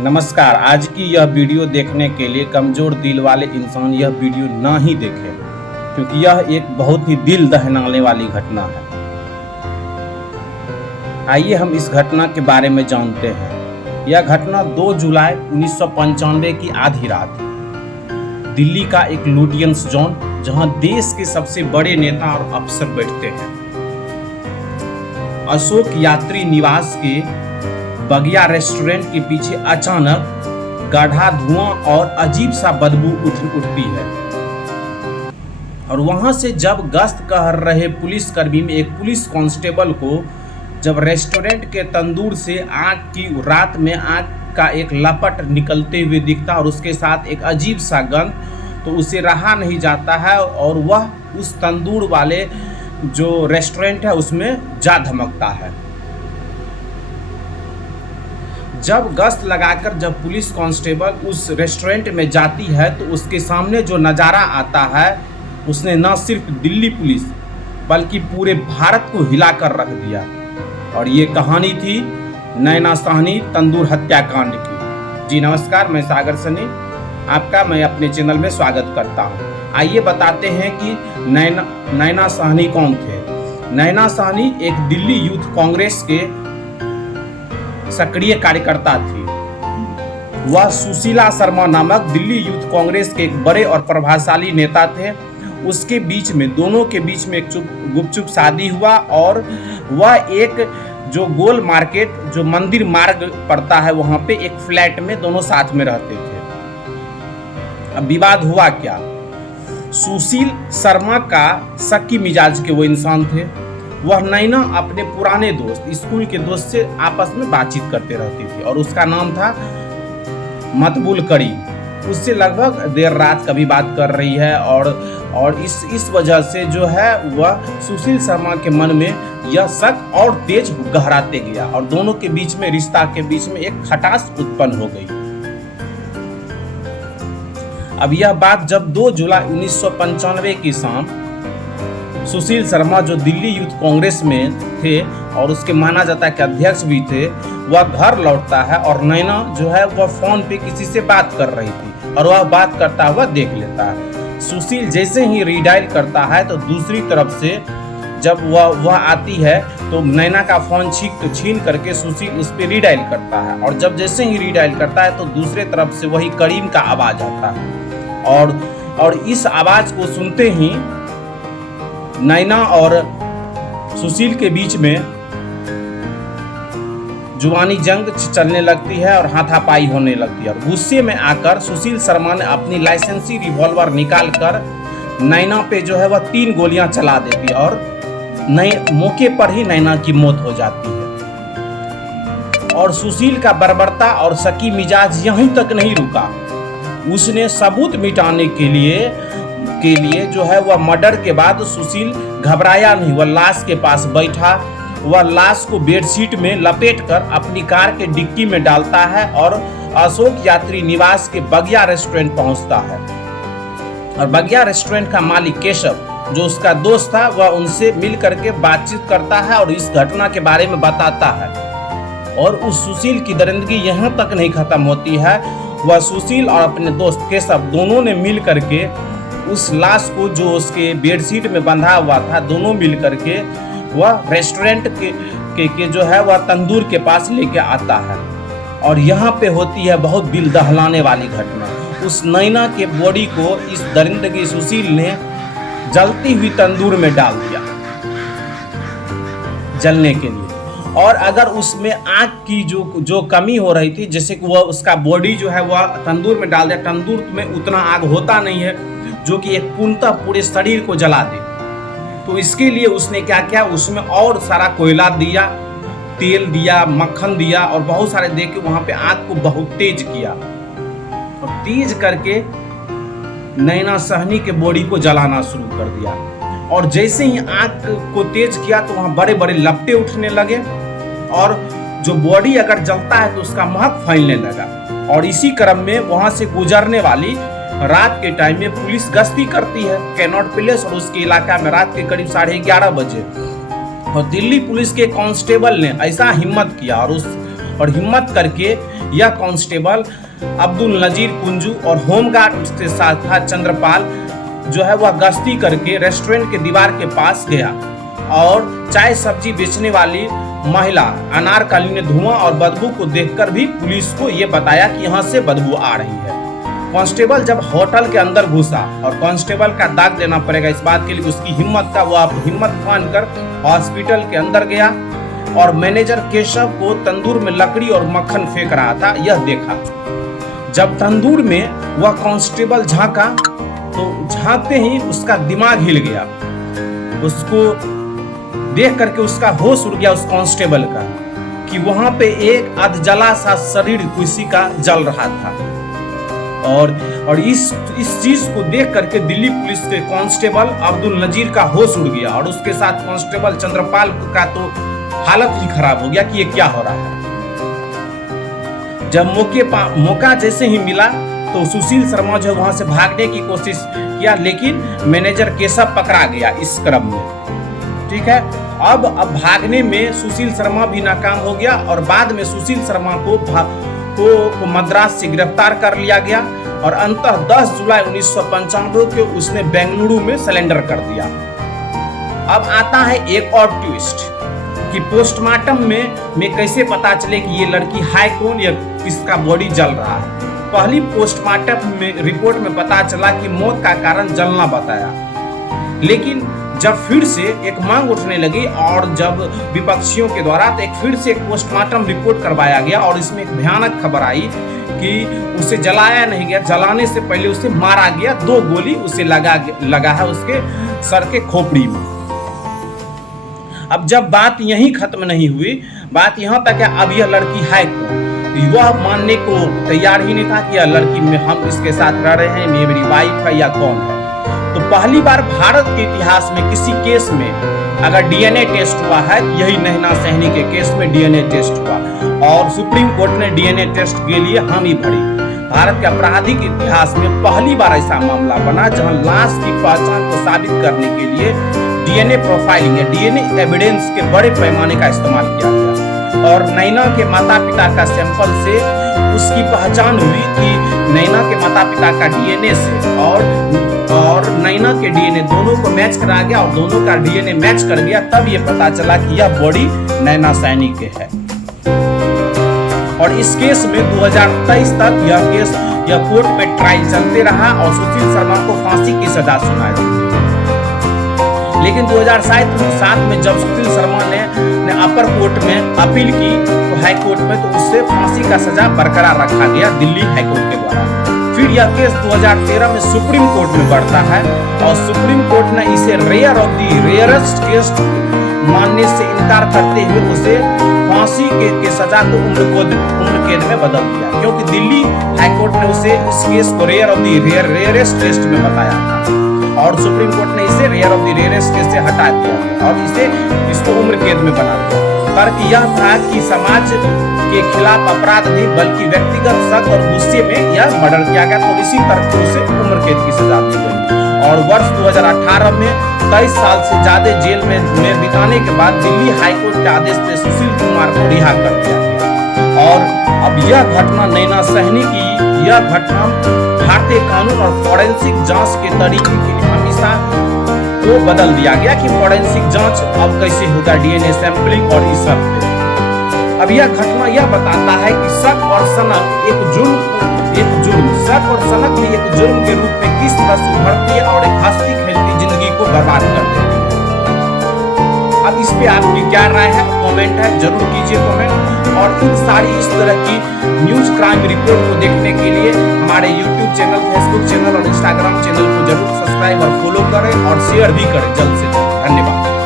नमस्कार। आज की यह वीडियो देखने के लिए कमज़ोर दिल वाले इंसान यह वीडियो ना ही देखें, क्योंकि यह एक बहुत ही दिल दहलाने वाली घटना है। आइए हम इस घटना के बारे में जानते हैं। यह घटना 2 जुलाई 1995 की आधी रात दिल्ली का एक लुटियंस जोन, जहां देश के सबसे बड़े नेता और अफसर बैठते हैं, अशोक यात्री निवास के बगिया रेस्टोरेंट के पीछे अचानक गाढ़ा धुआं और अजीब सा बदबू उठती है। और वहां से जब गश्त कर रहे पुलिसकर्मी में एक पुलिस कांस्टेबल को जब रेस्टोरेंट के तंदूर से आग की रात में आग का एक लपट निकलते हुए दिखता और उसके साथ एक अजीब सा गंध, तो उसे रहा नहीं जाता है और वह उस तंदूर वाले जो रेस्टोरेंट है उसमें जा धमकता है। जब गश्त लगाकर जब पुलिस कांस्टेबल उस रेस्टोरेंट में जाती है तो उसके सामने जो नज़ारा आता है उसने न सिर्फ दिल्ली पुलिस बल्कि पूरे भारत को हिलाकर रख दिया। और ये कहानी थी नैना साहनी तंदूर हत्याकांड की। जी नमस्कार, मैं सागर सनी आपका मैं अपने चैनल में स्वागत करता हूँ। आइए बताते हैं कि नैना साहनी कौन थे। नैना साहनी एक दिल्ली यूथ कांग्रेस के सक्रिय कार्यकर्ता थी। वह सुशीला शर्मा नामक दिल्ली यूथ कांग्रेस के एक बड़े और प्रभावशाली नेता थे। उसके बीच में दोनों के बीच में एक गुपचुप शादी हुआ और वह एक जो गोल मार्केट जो मंदिर मार्ग पड़ता है वहां पे एक फ्लैट में दोनों साथ में रहते थे। अब विवाद हुआ क्या, सुशील शर्मा का शक्की मिजाज के वो इंसान थे। वह नैना अपने पुराने दोस्त स्कूल के दोस्त से आपस में बातचीत करते रहती थी और उसका नाम था मतबुल करीम। उससे लगभग देर रात कभी बात कर रही है और इस वजह से जो है वह सुशील शर्मा के मन में यह शक और तेज गहराते गया और दोनों के बीच में रिश्ता के बीच में एक खटास उत्पन्न हो गई। अब यह बात जब 2 जुलाई 1995 की शाम सुशील शर्मा जो दिल्ली यूथ कांग्रेस में थे और उसके माना जाता है कि अध्यक्ष भी थे, वह घर लौटता है और नैना जो है वह फोन पे किसी से बात कर रही थी और वह बात करता हुआ देख लेता है। सुशील जैसे ही रीडायल करता है तो दूसरी तरफ से जब वह आती है तो नैना का फोन छीन करके सुशील उस पर रीडायल करता है और जब जैसे ही रीडायल करता है तो दूसरे तरफ से वही करीम का आवाज आता है और इस आवाज को सुनते ही नैना और सुशील के बीच में जुबानी जंग चलने लगती है और हाथापाई होने लगती है। और गुस्से में आकर सुशील शर्मा ने अपनी लाइसेंसी रिवॉल्वर निकालकर नैना पे जो है वह 3 गोलियां चला देती और मौके पर ही नैना की मौत हो जाती है। और सुशील का बर्बरता और शकी मिजाज यहीं तक नहीं रुका, उसने सबूत मिटाने के लिए जो है वह मर्डर के बाद सुशील घबराया नहीं, वह लाश के पास बैठा, वह लाश को बेडशीट में लपेटकर अपनी कार के डिक्की में डालता है और अशोक यात्री निवास के बगिया रेस्टोरेंट पहुंचता है। और बगिया रेस्टोरेंट का मालिक केशव जो उसका दोस्त था वह उनसे मिल करके बातचीत करता है और इस घटना के बारे में बताता है। और उस सुशील की दरिंदगी यहाँ तक नहीं खत्म होती है, वह सुशील और अपने दोस्त केशव दोनों ने मिल करके उस लाश को जो उसके बेडशीट में बंधा हुआ था दोनों मिल करके वह रेस्टोरेंट के जो है वह तंदूर के पास लेके आता है। और यहाँ पे होती है बहुत दिल दहलाने वाली घटना। उस नैना के बॉडी को इस दरिंदगी सुशील ने जलती हुई तंदूर में डाल दिया जलने के लिए। और अगर उसमें आग की जो कमी हो रही थी, जैसे कि वह उसका बॉडी जो है वह तंदूर में डाल दिया, तंदूर में उतना आग होता नहीं है जो कि एक पूर्णतः पूरे शरीर को जला दे, तो इसके लिए उसने क्या किया, उसमें और सारा कोयला दिया, तेल दिया, मक्खन दिया और बहुत सारे दे के वहां पे आग को बहुत तेज किया और तेज करके नैना साहनी के बॉडी को जलाना शुरू कर दिया। और जैसे ही आग को तेज किया तो वहां बड़े बड़े लपटे उठने लगे और जो बॉडी अगर जलता है तो उसका महक फैलने लगा। और इसी क्रम में वहां से गुजरने वाली रात के टाइम में पुलिस गश्ती करती है कैनॉट पैलेस और उसके इलाका में रात के करीब 11:30 बजे। और दिल्ली पुलिस के कांस्टेबल ने ऐसा हिम्मत किया और और हिम्मत करके यह कांस्टेबल अब्दुल नजीर कुंजू और होमगार्ड उसके साथ था चंद्रपाल जो है वह गश्ती करके रेस्टोरेंट के दीवार के पास गया और चाय सब्जी बेचने वाली महिला अनारकली ने धुआं और बदबू को देखकर भी पुलिस को यह बताया कि यहाँ से बदबू आ रही है। कांस्टेबल जब होटल के अंदर घुसा और कांस्टेबल का दाग देना पड़ेगा इस बात के लिए उसकी हिम्मत का वह हिम्मत मान कर हॉस्पिटल के अंदर गया और मैनेजर केशव को तंदूर में लकड़ी और मक्खन फेंक रहा था यह देखा। जब तंदूर में वह कांस्टेबल झांका तो झांकते ही उसका दिमाग हिल गया। उसको देख करके उसका होश उड़ गया उस कांस्टेबल का कि वहां पे एक अधजला सा शरीर किसी का जल रहा था और इस चीज को देख करके दिल्ली पुलिस के कांस्टेबल अब्दुल नजीर का होश उड़ गया और उसके साथ कांस्टेबल चंद्रपाल का तो हालत ही खराब हो गया कि ये क्या हो रहा है। जब मौका जैसे ही मिला तो सुशील शर्मा जो वहां से भागने की कोशिश किया लेकिन मैनेजर केशव पकड़ा गया इस क्रम में। ठीक है, अब भागने में सुशील शर्मा भी नाकाम हो गया और बाद में सुशील शर्मा को मद्रास से गिरफ्तार कर लिया गया और अंततः 10 जुलाई 1995 को उसने बेंगलुरु में सरेंडर कर दिया। अब आता है एक और ट्विस्ट कि पोस्टमार्टम में कैसे पता चले कि ये लड़की है कौन या किसका बॉडी जल रहा है। पहली पोस्टमार्टम में रिपोर्ट में पता चला कि मौत का कारण जलना बताया, लेकिन जब फिर से एक मांग उठने लगी और जब विपक्षियों के द्वारा तो एक फिर से एक पोस्टमार्टम रिपोर्ट करवाया गया और इसमें एक भयानक खबर आई कि उसे जलाया नहीं गया, जलाने से पहले उसे मारा गया, 2 गोली उसे लगा है उसके सर के खोपड़ी में। अब जब बात यहीं खत्म नहीं हुई, बात यहाँ तक है अब यह लड़की है कौन, वह मानने को तैयार ही नहीं था कि यह लड़की में हम इसके साथ रह रहे हैं, मेरी वाइफ है या कौन है। तो पहली बार भारत के इतिहास में किसी केस में अगर डीएनए टेस्ट हुआ है तो यही नैना सहनी के केस में डीएनए टेस्ट हुआ और सुप्रीम कोर्ट ने डीएनए टेस्ट के लिए हामी भरी। भारत के आपराधिक इतिहास में पहली बार ऐसा मामला बना जहां लाश की पहचान को साबित करने के लिए डीएनए प्रोफाइलिंग या डीएनए एविडेंस के बड़े पैमाने का इस्तेमाल किया गया और नैना के माता पिता का सैंपल से उसकी पहचान हुई कि नैना के माता पिता का डीएनए से और नैना के डीएनए दोनों को मैच करा गया और दोनों का डीएनए मैच कर गया। तब ये पता चला कि यह बॉडी नैना सैनी के है और इस केस में 2023 तक यह कोर्ट में ट्रायल चलते रहा और सुशील शर्मा को फांसी की सजा सुनाई गई। लेकिन 2007 में जब सुशील शर्मा ने अपर कोर्ट में अपील की तो हाई कोर्ट में तो उससे फांसी का सजा बरकरार रखा गया दिल्ली हाई कोर्ट के द्वारा। फिर यह केस 2013 में सुप्रीम कोर्ट में बढ़ता है और सुप्रीम कोर्ट ने इसे rare of the rarest case मानने से इनकार करते हुए उसे फांसी के सजा को उम्र कैद में बदल दिया, क्योंकि दिल्ली हाई कोर्ट ने उसे इस केस को rare of the rarest case में बताया था और सुप्रीम कोर्ट ने इसे rare of the rarest case से हटा दिया और इसको उम्र कैद में बना दिया। तर्क यह था कि समाज के खिलाफ अपराध नहीं बल्कि व्यक्तिगत शक और गुस्से में यह मर्डर किया गया, तो इसी तर्क से उम्र कैद की सजा दी गई और वर्ष 2018 में 23 साल से ज्यादा जेल में बिताने के बाद दिल्ली हाईकोर्ट के आदेश से सुशील कुमार को रिहा कर दिया गया। और अब यह घटना नैना सहनी की यह घटना भारतीय कानून और फॉरेंसिक जांच के तरीके के लिए हमेशा को बदल दिया गया कि फॉरेंसिक जांच अब कैसे होगा, डीएनए सैंपलिंग और इस सब पे। अब यह घटना यह बताता है कि शक और सनक एक जुर्म शक और सनक भी एक जुर्म के रूप में किस तरह से उभरती है और एक हंसती खेलती जिंदगी को बर्बाद कर देती है। अब इस पे आपकी क्या राय है, कमेंट है जरूर कीजिए कमेंट। और इन सारी इस तरह की न्यूज क्राइम रिपोर्ट को देखने के लिए हमारे यूट्यूब चैनल, फेसबुक चैनल और इंस्टाग्राम चैनल को जरूर सब्सक्राइब और फॉलो करें और शेयर भी करें जल्द से जल्द। धन्यवाद।